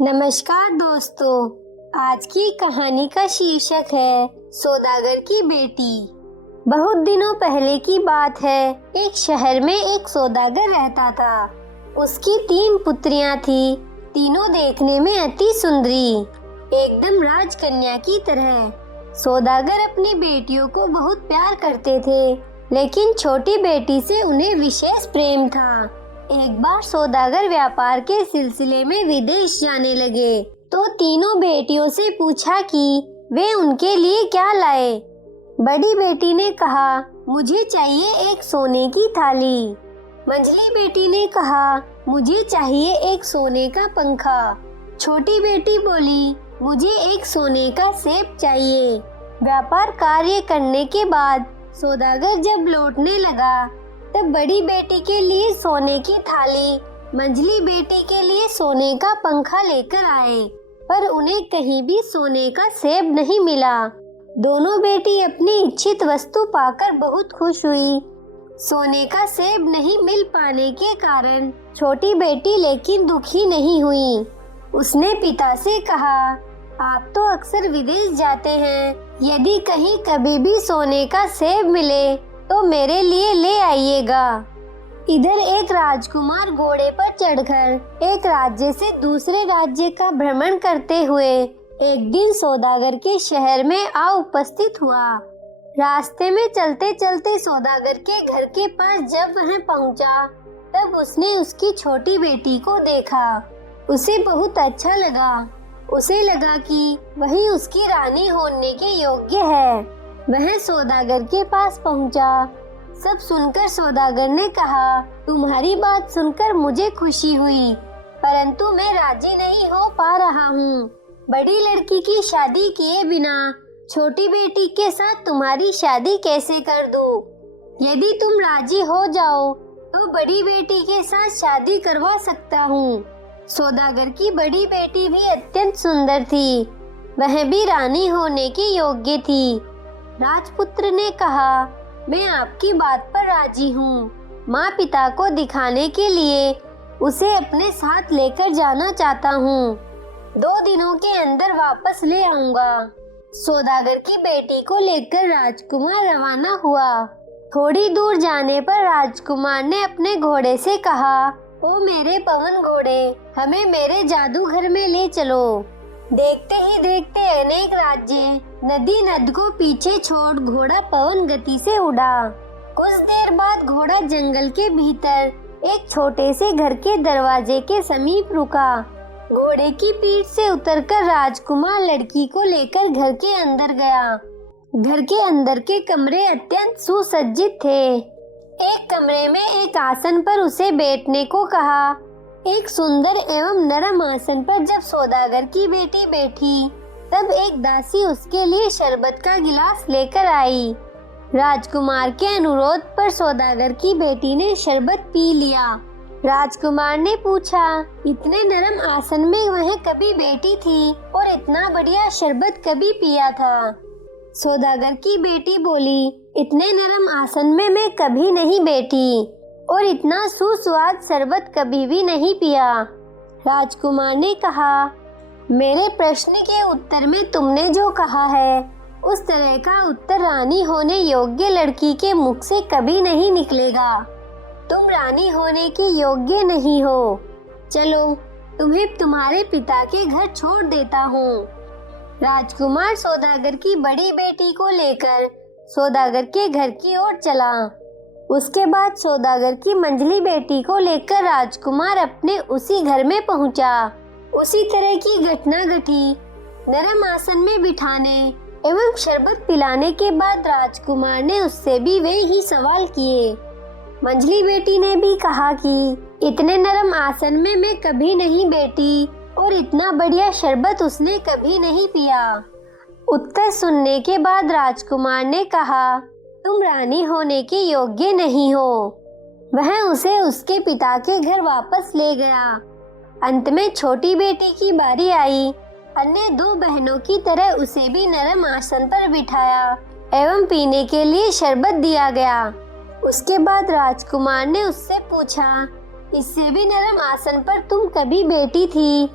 नमस्कार दोस्तों, आज की कहानी का शीर्षक है सौदागर की बेटी। बहुत दिनों पहले की बात है। एक शहर में एक सौदागर रहता था। उसकी 3 पुत्रियां थी। तीनों देखने में अति सुंदरी, एकदम राजकन्या की तरह। सौदागर अपनी बेटियों को बहुत प्यार करते थे, लेकिन छोटी बेटी से उन्हें विशेष प्रेम था। एक बार सौदागर व्यापार के सिलसिले में विदेश जाने लगे तो तीनों बेटियों से पूछा कि वे उनके लिए क्या लाए। बड़ी बेटी ने कहा, मुझे चाहिए एक सोने की थाली। मंझली बेटी ने कहा, मुझे चाहिए एक सोने का पंखा। छोटी बेटी बोली, मुझे एक सोने का सेब चाहिए। व्यापार कार्य करने के बाद सौदागर जब लौटने लगा तब बड़ी बेटी के लिए सोने की थाली, मंझली बेटी के लिए सोने का पंखा लेकर आए, पर उन्हें कहीं भी सोने का सेब नहीं मिला। दोनों बेटी अपनी इच्छित वस्तु पाकर बहुत खुश हुई। सोने का सेब नहीं मिल पाने के कारण छोटी बेटी लेकिन दुखी नहीं हुई। उसने पिता से कहा, आप तो अक्सर विदेश जाते हैं, यदि कहीं कभी भी सोने का सेब मिले तो मेरे लिए ले आइएगा। इधर एक राजकुमार घोड़े पर चढ़कर एक राज्य से दूसरे राज्य का भ्रमण करते हुए एक दिन सौदागर के शहर में आ उपस्थित हुआ। रास्ते में चलते चलते सौदागर के घर के पास जब वह पहुंचा तब उसने उसकी छोटी बेटी को देखा। उसे बहुत अच्छा लगा। उसे लगा कि वही उसकी रानी होने के योग्य है। वह सौदागर के पास पहुंचा। सब सुनकर सौदागर ने कहा, तुम्हारी बात सुनकर मुझे खुशी हुई, परंतु मैं राजी नहीं हो पा रहा हूँ। बड़ी लड़की की शादी किए बिना छोटी बेटी के साथ तुम्हारी शादी कैसे कर दूँ? यदि तुम राजी हो जाओ तो बड़ी बेटी के साथ शादी करवा सकता हूँ। सौदागर की बड़ी बेटी भी अत्यंत सुंदर थी, वह भी रानी होने की योग्य थी। राजपुत्र ने कहा, मैं आपकी बात पर राजी हूँ। माँ पिता को दिखाने के लिए उसे अपने साथ लेकर जाना चाहता हूँ। 2 दिनों के अंदर वापस ले आऊंगा। सौदागर की बेटी को लेकर राजकुमार रवाना हुआ। थोड़ी दूर जाने पर राजकुमार ने अपने घोड़े से कहा, ओ मेरे पवन घोड़े, हमें मेरे जादूघर में ले चलो। देखते ही देखते अनेक राज्य नदी नद को पीछे छोड़ घोड़ा पवन गति से उड़ा। कुछ देर बाद घोड़ा जंगल के भीतर एक छोटे से घर के दरवाजे के समीप रुका। घोड़े की पीठ से उतरकर राजकुमार लड़की को लेकर घर के अंदर गया। घर के अंदर के कमरे अत्यंत सुसज्जित थे। एक कमरे में एक आसन पर उसे बैठने को कहा। एक सुंदर एवं नरम आसन पर जब सौदागर की बेटी बैठी तब एक दासी उसके लिए शरबत का गिलास लेकर आई। राजकुमार के अनुरोध पर सौदागर की बेटी ने शरबत पी लिया। राजकुमार ने पूछा, इतने नरम आसन में वह कभी बैठी थी और इतना बढ़िया शरबत कभी पिया था? सौदागर की बेटी बोली, इतने नरम आसन में मैं कभी नहीं बैठी और इतना सुस्वाद शरबत कभी भी नहीं पिया। राजकुमार ने कहा, मेरे प्रश्न के उत्तर में तुमने जो कहा है उस तरह का उत्तर रानी होने योग्य लड़की के मुख से कभी नहीं निकलेगा। तुम रानी होने के योग्य नहीं हो। चलो, तुम्हें तुम्हारे पिता के घर छोड़ देता हूँ। राजकुमार सौदागर की बड़ी बेटी को लेकर सौदागर के घर की ओर चला। उसके बाद सौदागर की मंझली बेटी को लेकर राजकुमार अपने उसी घर में पहुंचा। उसी तरह की घटना घटी। नरम आसन में बिठाने एवं शरबत पिलाने के बाद राजकुमार ने उससे भी वे ही सवाल किए। मंझली बेटी ने भी कहा कि इतने नरम आसन में मैं कभी नहीं बैठी और इतना बढ़िया शरबत उसने कभी नहीं पिया। उत्तर सुनने के बाद राजकुमार ने कहा, तुम रानी होने के योग्य नहीं हो। वह उसे उसके पिता के घर वापस ले गया। अंत में छोटी बेटी की बारी आई। अन्य 2 बहनों की तरह उसे भी नरम आसन पर बिठाया एवं पीने के लिए शरबत दिया गया। उसके बाद राजकुमार ने उससे पूछा, इससे भी नरम आसन पर तुम कभी बैठी थी?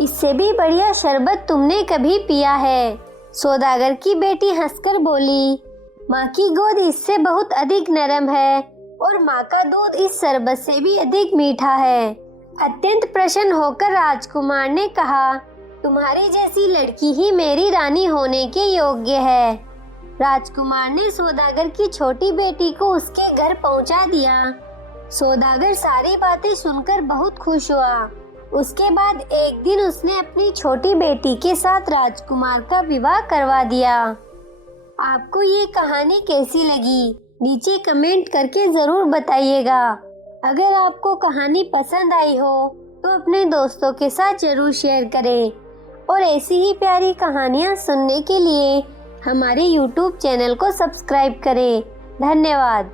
इससे भी बढ़िया शरबत तुमने कभी पिया है। सौदागर की बेटी हंसकर बोली, माँ की गोद इससे बहुत अधिक नरम है और माँ का दूध इस शरबत से भी अधिक मीठा है। अत्यंत प्रसन्न होकर राजकुमार ने कहा, तुम्हारी जैसी लड़की ही मेरी रानी होने के योग्य है। राजकुमार ने सौदागर की छोटी बेटी को उसके घर पहुंचा दिया। सौदागर सारी बातें सुनकर बहुत खुश हुआ। उसके बाद एक दिन उसने अपनी छोटी बेटी के साथ राजकुमार का विवाह करवा दिया। आपको ये कहानी कैसी लगी? नीचे कमेंट करके जरूर बताइएगा। अगर आपको कहानी पसंद आई हो तो अपने दोस्तों के साथ जरूर शेयर करें और ऐसी ही प्यारी कहानियाँ सुनने के लिए हमारे YouTube चैनल को सब्सक्राइब करें। धन्यवाद।